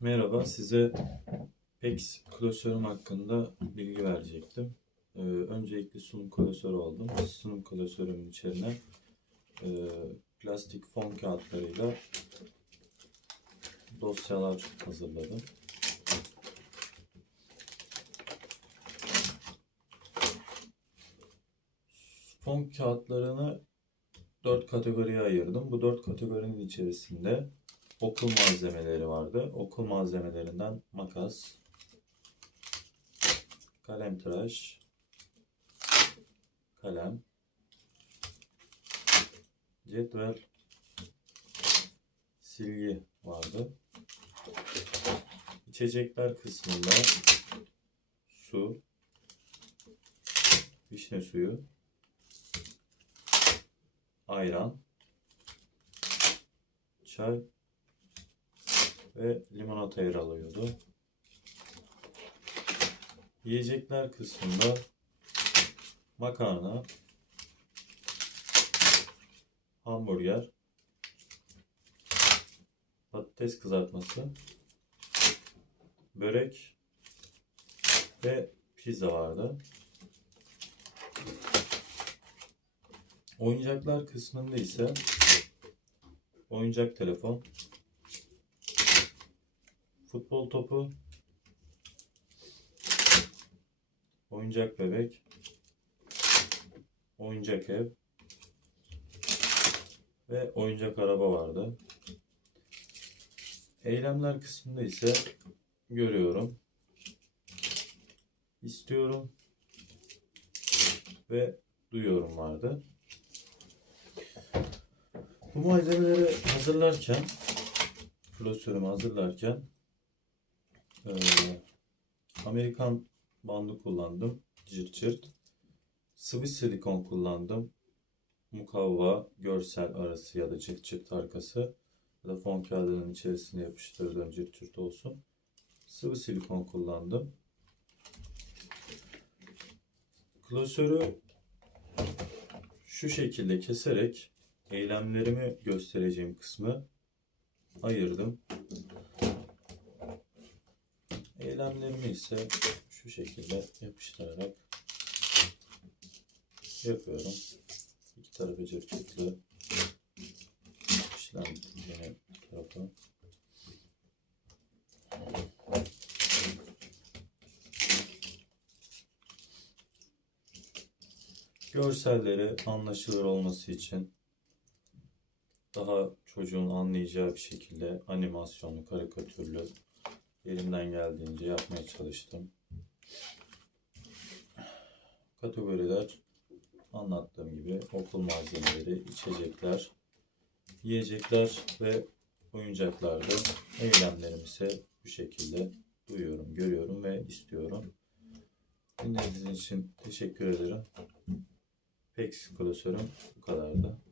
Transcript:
Merhaba, size PEX klasörüm hakkında bilgi verecektim. Ee, öncelikle sunum klasörü aldım. Sunum klasörümün içerine e, plastik fon kağıtlarıyla dosyalar hazırladım. Fon kağıtlarını dört kategoriye ayırdım. Bu dört kategorinin içerisinde okul malzemeleri vardı. Okul malzemelerinden makas, kalem tıraş, kalem, cetvel, silgi vardı. İçecekler kısmında su, vişne suyu, ayran, çay ve limonata yer alıyordu. Yiyecekler kısmında makarna, hamburger, patates kızartması, börek ve pizza vardı. Oyuncaklar kısmında ise oyuncak telefon, futbol topu, oyuncak bebek, oyuncak ev. Ve oyuncak araba vardı. Eylemler kısmında ise görüyorum, istiyorum. Ve duyuyorum vardı. Bu malzemeleri hazırlarken, klasörümü hazırlarken eee, Amerikan bandı kullandım, cırt cırt. Sıvı silikon kullandım, mukavva, görsel arası ya da cırt cırt arkası ya da fon kağıdının içerisine yapıştırdığım cırt cırt olsun. Sıvı silikon kullandım. Klasörü şu şekilde keserek eylemlerimi göstereceğim kısmı ayırdım. Eylemlerimi ise şu şekilde yapıştırarak yapıyorum. İki tarafı cırtçıklı işlem yine tarafa. Görselleri anlaşılır olması için daha çocuğun anlayacağı bir şekilde animasyonlu, karikatürlü elimden geldiğince yapmaya çalıştım. Kategoriler anlattığım gibi okul malzemeleri, içecekler, yiyecekler ve oyuncaklardı. Eylemlerim ise bu şekilde duyuyorum, görüyorum ve istiyorum. Dinlediğiniz için teşekkür ederim. PEX klasörüm bu kadardı.